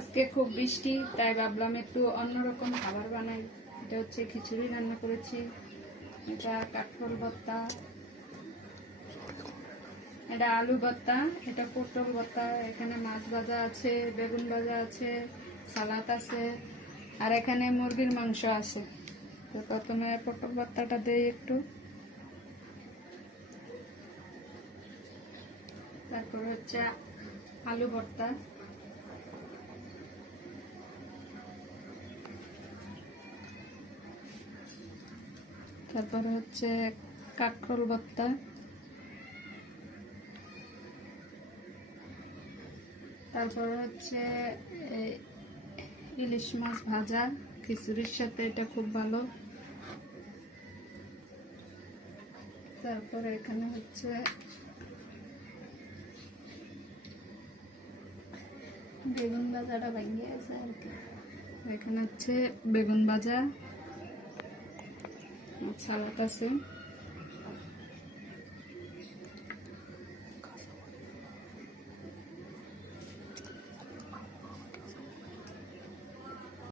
আজকে খুব বৃষ্টি, তাই ভাবলাম একটু অন্যরকম খাবার বানাই। এটা হচ্ছে খিচুড়ি রান্না করেছি, এটা কাঁকরোল ভর্তা, এটা আলু ভর্তা, এটা পটল ভর্তা, এখানে মাছ ভাজা আছে, বেগুন ভাজা আছে, সালাদ আছে, আর এখানে মুরগির মাংস আছে। তো প্রথমে পটল ভর্তাটা দেই একটু, তারপর হচ্ছে আলু ভর্তা, তারপরে হচ্ছে কাঁকরোল ভর্তা, তারপরে হচ্ছে ইলিশ মাছ ভাজা খিচুড়ির সাথে, এটা খুব ভালো। তারপরে এখানে হচ্ছে বেগুন ভাজাটা ভেঙে আছে আর কি। এখানে হচ্ছে বেগুন ভাজা, সালাদ আছে।